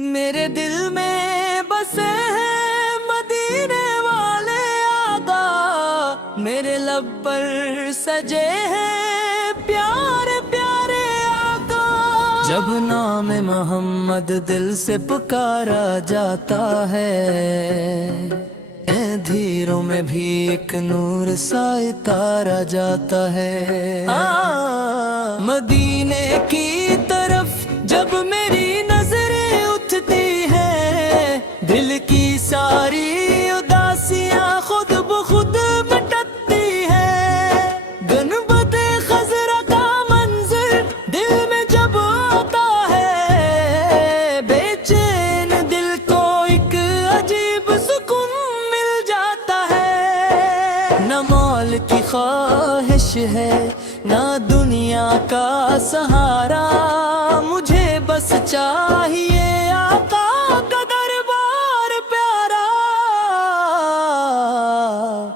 میرے دل میں بسے ہیں مدینے والے آقا، میرے لب پر سجے ہیں پیارے پیارے آقا۔ جب نام محمد دل سے پکارا جاتا ہے، اندھیروں میں بھی ایک نور سا اتارا جاتا ہے۔ مدینے کی طرف جب میری نظریں اٹھتی ہے، دل کی ساری اداسیاں خود بخود مٹتی ہے۔ گنبد خضرا کا منظر دل میں جب آتا ہے، بے چین دل کو ایک عجیب سکون مل جاتا ہے۔ نہ مال کی خواہش ہے نہ دنیا کا سہارا، مجھے بس چاہیے آقا کا دربار پیارا۔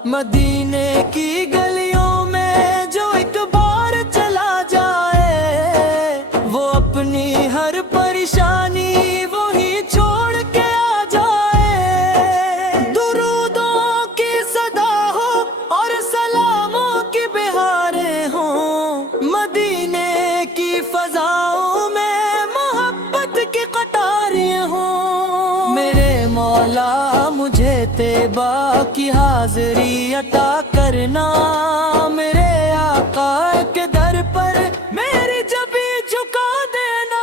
مدینے کی گلیوں میں جو ایک بار چلا جائے، وہ اپنی ہر پریشانی وہی چھوڑ کے آ جائے۔ درودوں کی صدا ہو اور سلاموں کی بہاریں ہوں، مدینے کی فضاؤں میں محبت کی قطاریاں ہوں۔ میرے مولا مجھے طیبہ کی حاضری عطا کرنا، میرے آقا کے در پر میری جبیں جھکا دینا۔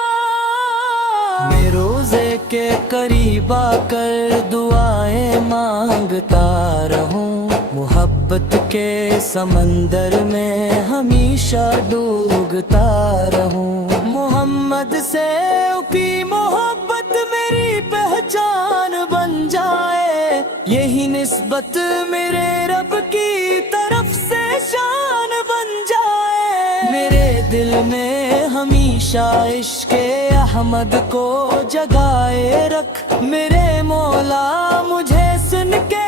میں روزے کے قریب آ کر دعائیں مانگتا رہوں، محبت کے سمندر میں ہمیشہ ڈوبتا رہوں۔ محمد سے کی محبت میری پہچان بن جائے، یہی نسبت میرے رب کی طرف سے شان بن جائے۔ میرے دل میں ہمیشہ عشق احمد کو جگائے رکھ، میرے مولا مجھے سن کے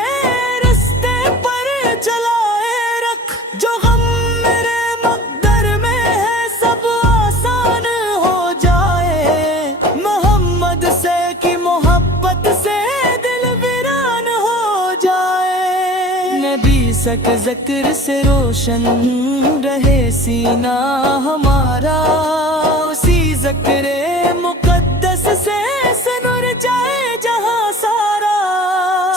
رستے پر چلائے رکھ۔ جو غم میرے مقدر میں ہے سب آسان ہو جائے، محمد سے کی محبت سے دل ویران ہو جائے۔ نبی سک ذکر سے روشن رہے سینہ ہمارا، اسی ذکر مقدس سے نور جائے جہاں سارا۔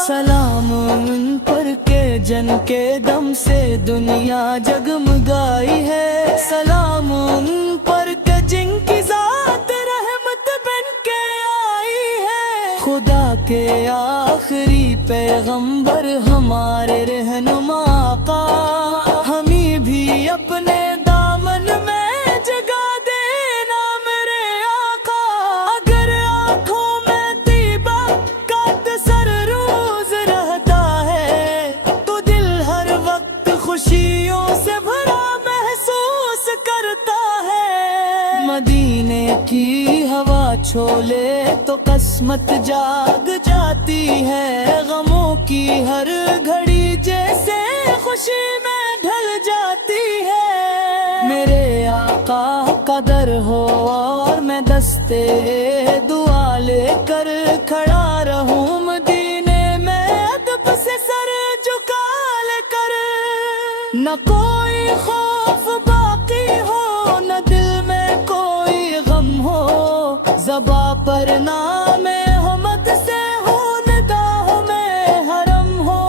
سلام ان پر کے جن کے دم سے دنیا جگمگائی ہے، سلام ان پر کے جن کی ذات رحمت بن کے آئی ہے۔ خدا کے آخری پیغمبر ہمارے رہنما آقا، ہمیں بھی اپنے دامن میں جگا دینا میرے آقا۔ اگر آنکھوں میں طیبہ کا اثر روز رہتا ہے، تو دل ہر وقت خوشیوں سے بھرا محسوس کرتا ہے۔ مدینے کی ہوا چھولے تو قسمت جاگ جاتی ہے، غموں کی ہر گھڑی جیسے خوشی میں ڈھل جاتی ہے۔ میرے آقا کا در ہو اور میں دستے دعا لے کر کھڑا رہوں، مدینے میں ادب سے سر جھکا لے کر۔ نہ کوئی خوف باقی ہو نہ دل میں کوئی غم ہو، زباں پر نام احمد سے ہو نگاہوں میں حرم ہو۔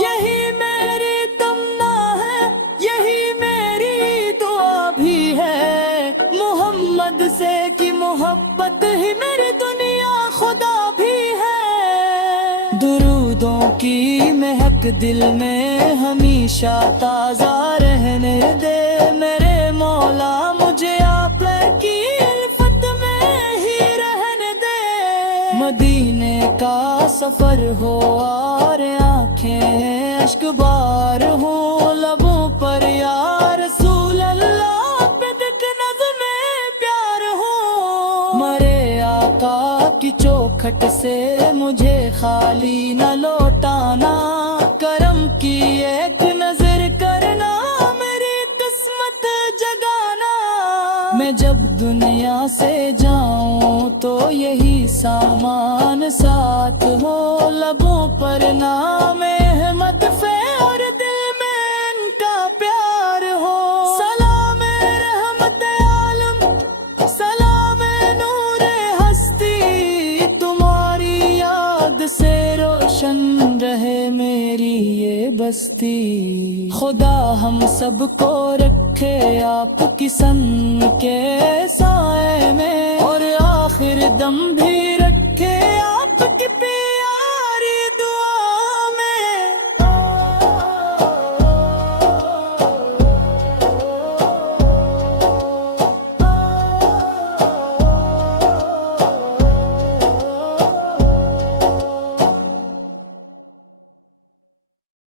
یہی میری تمنا ہے یہی میری دعا بھی ہے، محمد سے کی محبت ہی میری دنیا خدا بھی ہے۔ درودوں کی مہک دل میں ہمیشہ تازہ رہنے دے، میرے مولا مجھے آپ کی الفت میں ہی رہنے دے۔ مدینے کا سفر ہو اور آنکھیں اشک بار ہوں، لبوں پر یا رسول اللہ پہ دکھ نظم پیار ہوں۔ مرے آقا کی چوکھٹ سے مجھے خالی نہ لوٹانا، کرم کی ایک نظر کرنا میری قسمت جگانا۔ میں جب دنیا سے جاؤں تو یہی سامان ساتھ ہو، لبوں پر نام احمد فے اور دل میں ان کا پیار ہو۔ سلام رحمت عالم، سلام نور ہستی، تمہاری یاد سے روشن رہے میری یہ بستی۔ خدا ہم سب کو رکھے آپ کی سن کے سائے میں، اور آخر دم بھی رکھے آپ کی